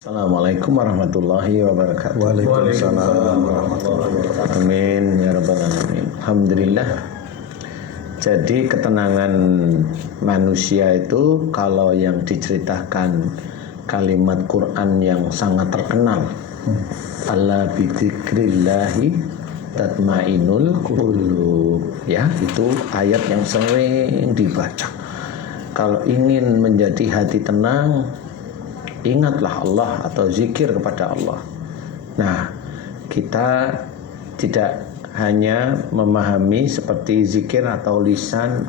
Assalamualaikum warahmatullahi wabarakatuh. Waalaikumsalam warahmatullahi wabarakatuh. Amin ya rabbal alamin. Alhamdulillah. Jadi ketenangan manusia itu kalau yang diceritakan kalimat Quran yang sangat terkenal, Ala bidzikrillahi tatmainul qulub. Ya, itu ayat yang sering dibaca. Kalau ingin menjadi hati tenang, ingatlah Allah atau zikir kepada Allah. Nah, kita tidak hanya memahami seperti zikir atau lisan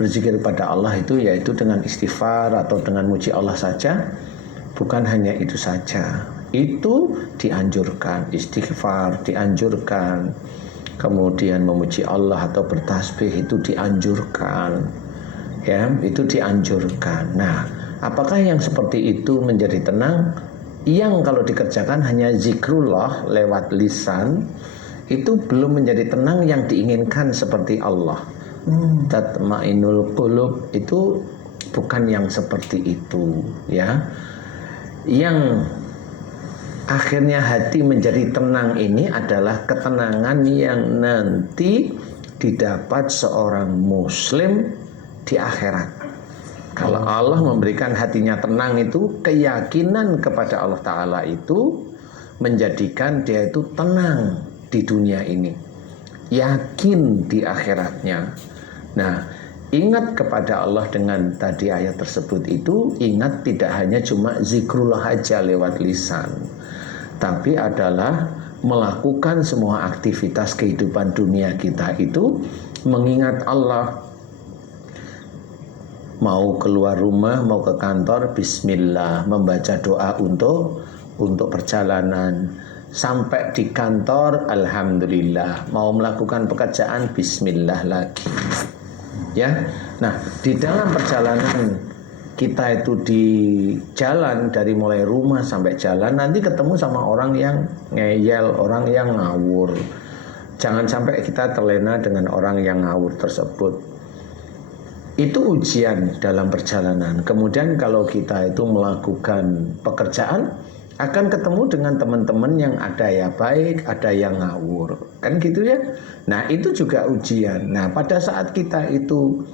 berzikir kepada Allah itu yaitu dengan istighfar atau dengan muji Allah saja. Bukan hanya itu saja. Itu dianjurkan, istighfar dianjurkan. Kemudian memuji Allah atau bertasbih itu dianjurkan. Ya, itu dianjurkan. Nah, apakah yang seperti itu menjadi tenang? Yang kalau dikerjakan hanya zikrullah lewat lisan, itu belum menjadi tenang yang diinginkan seperti Allah. Tatmainul qulub itu bukan yang seperti itu, ya. Yang akhirnya hati menjadi tenang ini adalah ketenangan yang nanti didapat seorang muslim di akhirat. Kalau Allah memberikan hatinya tenang itu, keyakinan kepada Allah Ta'ala itu menjadikan dia itu tenang di dunia ini, yakin di akhiratnya. Nah, ingat kepada Allah dengan tadi ayat tersebut itu, ingat tidak hanya cuma zikrullah aja lewat lisan, tapi adalah melakukan semua aktivitas kehidupan dunia kita itu mengingat Allah. Mau keluar rumah, mau ke kantor, bismillah, membaca doa untuk perjalanan. Sampai di kantor, alhamdulillah. Mau melakukan pekerjaan, bismillah lagi. Ya. Nah, di dalam perjalanan kita itu di jalan dari mulai rumah sampai jalan, nanti ketemu sama orang yang ngeyel, orang yang ngawur. Jangan sampai kita terlena dengan orang yang ngawur tersebut. Itu ujian dalam perjalanan. Kemudian kalau kita itu melakukan pekerjaan, akan ketemu dengan teman-teman yang ada ya baik, ada yang ngawur. Kan gitu ya. Nah, itu juga ujian. Nah, pada saat kita itu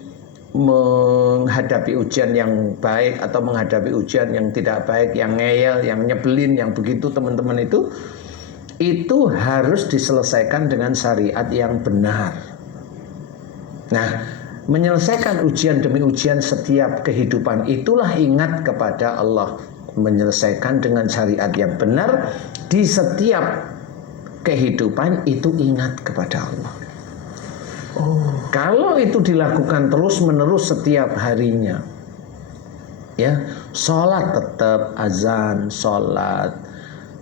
menghadapi ujian yang baik atau menghadapi ujian yang tidak baik, yang ngeyel, yang nyebelin, yang begitu teman-teman itu harus diselesaikan dengan syariat yang benar. Nah, menyelesaikan ujian demi ujian setiap kehidupan itulah ingat kepada Allah. Menyelesaikan dengan syariat yang benar di setiap kehidupan itu ingat kepada Allah. Kalau itu dilakukan terus menerus setiap harinya, ya, sholat tetap azan, sholat,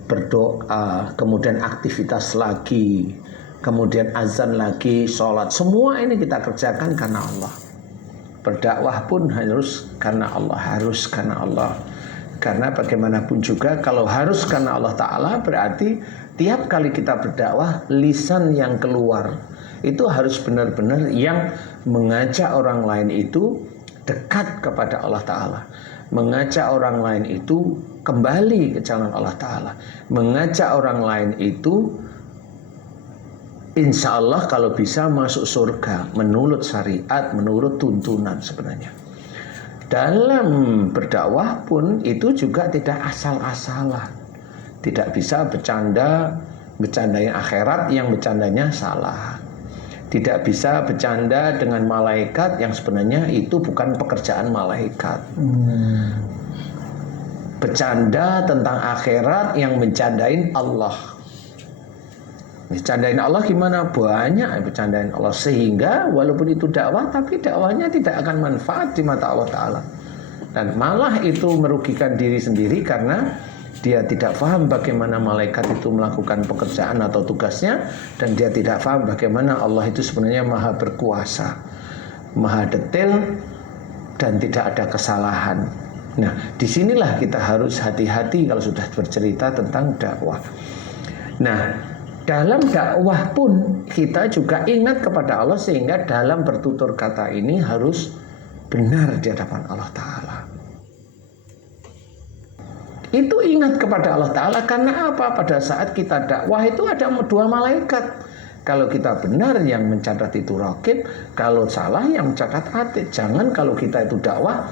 berdoa, kemudian aktivitas lagi, kemudian azan lagi, sholat, semua ini kita kerjakan karena Allah. Berdakwah pun harus karena Allah, harus karena Allah. Karena bagaimanapun juga kalau harus karena Allah Ta'ala, berarti tiap kali kita berdakwah, lisan yang keluar itu harus benar-benar yang mengajak orang lain itu dekat kepada Allah Ta'ala, mengajak orang lain itu kembali ke jalan Allah Ta'ala, mengajak orang lain itu insya Allah kalau bisa masuk surga menurut syariat, menurut tuntunan sebenarnya. Dalam berdakwah pun itu juga tidak asal-asalan. Tidak bisa bercandain akhirat yang bercandanya salah. Tidak bisa bercanda dengan malaikat yang sebenarnya itu bukan pekerjaan malaikat. Bercanda tentang akhirat yang bercandain Allah. Bercandain Allah gimana? Banyak bercandain Allah. Sehingga walaupun itu dakwah, tapi dakwahnya tidak akan manfaat di mata Allah Ta'ala. Dan malah itu merugikan diri sendiri karena dia tidak paham bagaimana malaikat itu melakukan pekerjaan atau tugasnya. Dan dia tidak paham bagaimana Allah itu sebenarnya maha berkuasa, maha detail, dan tidak ada kesalahan. Nah, disinilah kita harus hati-hati kalau sudah bercerita tentang dakwah. Nah, dalam dakwah pun kita juga ingat kepada Allah, sehingga dalam bertutur kata ini harus benar di hadapan Allah Ta'ala. Itu ingat kepada Allah Ta'ala. Karena apa? Pada saat kita dakwah itu ada 2 malaikat. Kalau kita benar yang mencatat itu raqib, kalau salah yang mencatat atid. Jangan kalau kita itu dakwah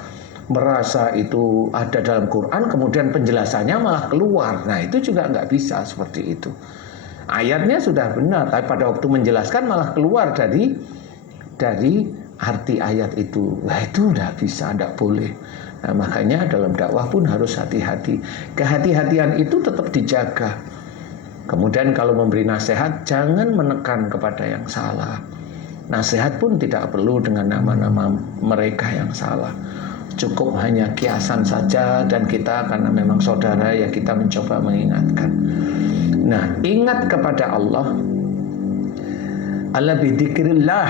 merasa itu ada dalam Quran, kemudian penjelasannya malah keluar. Nah, itu juga nggak bisa seperti itu. Ayatnya sudah benar, tapi pada waktu menjelaskan malah keluar dari arti ayat itu. Nah, itu udah bisa, tidak boleh. Nah, makanya dalam dakwah pun harus hati-hati. Kehati-hatian itu tetap dijaga. Kemudian kalau memberi nasihat, jangan menekan kepada yang salah. Nasihat pun tidak perlu dengan nama-nama mereka yang salah. Cukup hanya kiasan saja, dan kita karena memang saudara ya kita mencoba mengingatkan. Nah, ingat kepada Allah. Ala bidzikrillah.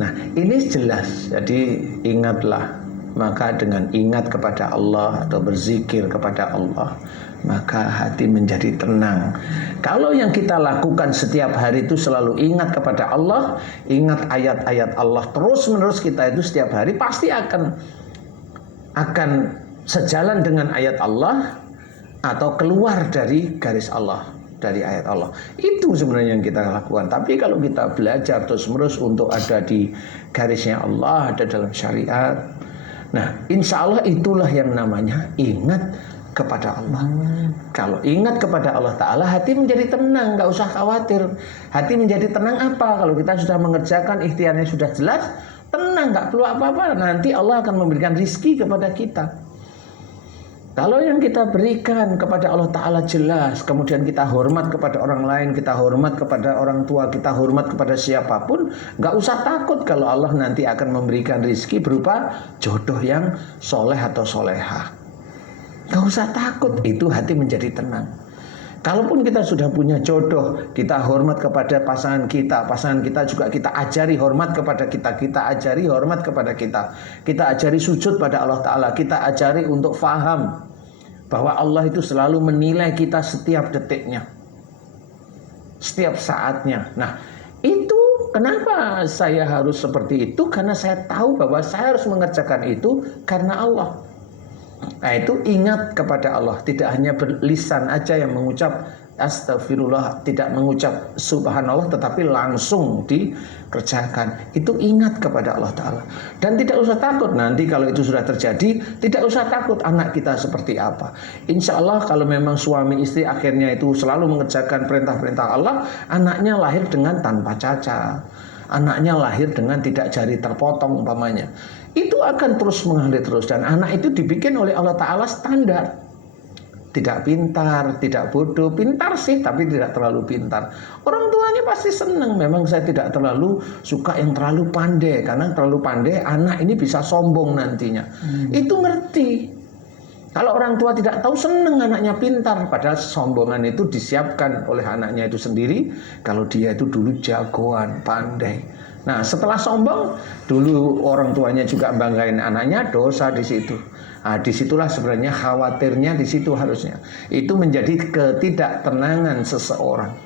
Nah, ini jelas. Jadi ingatlah. Maka dengan ingat kepada Allah atau berzikir kepada Allah, maka hati menjadi tenang. Kalau yang kita lakukan setiap hari itu selalu ingat kepada Allah, ingat ayat-ayat Allah terus-menerus, kita itu setiap hari pasti akan sejalan dengan ayat Allah atau keluar dari garis Allah, dari ayat Allah. Itu sebenarnya yang kita lakukan. Tapi kalau kita belajar terus-menerus untuk ada di garisnya Allah, ada dalam syariat, nah insya Allah itulah yang namanya ingat kepada Allah. Kalau ingat kepada Allah Ta'ala, hati menjadi tenang, gak usah khawatir. Hati menjadi tenang apa? Kalau kita sudah mengerjakan ikhtiarnya sudah jelas, tenang, gak perlu apa-apa. Nanti Allah akan memberikan rizki kepada kita. Kalau yang kita berikan kepada Allah Ta'ala jelas, kemudian kita hormat kepada orang lain, kita hormat kepada orang tua, kita hormat kepada siapapun, gak usah takut kalau Allah nanti akan memberikan rizki berupa jodoh yang soleh atau solehah. Gak usah takut, itu hati menjadi tenang. Kalaupun kita sudah punya jodoh, kita hormat kepada pasangan kita juga kita ajari hormat kepada kita ajari hormat kepada kita ajari sujud pada Allah Ta'ala, kita ajari untuk faham bahwa Allah itu selalu menilai kita setiap detiknya, setiap saatnya. Nah, itu kenapa saya harus seperti itu? Karena saya tahu bahwa saya harus mengerjakan itu karena Allah. Nah, itu ingat kepada Allah, tidak hanya berlisan aja yang mengucap astagfirullah, tidak mengucap subhanallah, tetapi langsung dikerjakan. Itu ingat kepada Allah Ta'ala. Dan tidak usah takut nanti kalau itu sudah terjadi, tidak usah takut anak kita seperti apa. Insya Allah kalau memang suami istri akhirnya itu selalu mengerjakan perintah-perintah Allah, anaknya lahir dengan tanpa cacat, anaknya lahir dengan tidak jari terpotong umpamanya, itu akan terus mengalir terus. Dan anak itu dibikin oleh Allah Ta'ala standar, tidak pintar, tidak bodoh, pintar sih tapi tidak terlalu pintar. Orang tuanya pasti senang. Memang saya tidak terlalu suka yang terlalu pandai, karena terlalu pandai anak ini bisa sombong nantinya. Itu ngerti. Kalau orang tua tidak tahu, senang anaknya pintar, padahal sombongan itu disiapkan oleh anaknya itu sendiri. Kalau dia itu dulu jagoan, pandai. Nah, setelah sombong, dulu orang tuanya juga banggain anaknya, dosa di situ. Nah, disitulah sebenarnya khawatirnya, di situ harusnya. Itu menjadi ketidaktenangan seseorang.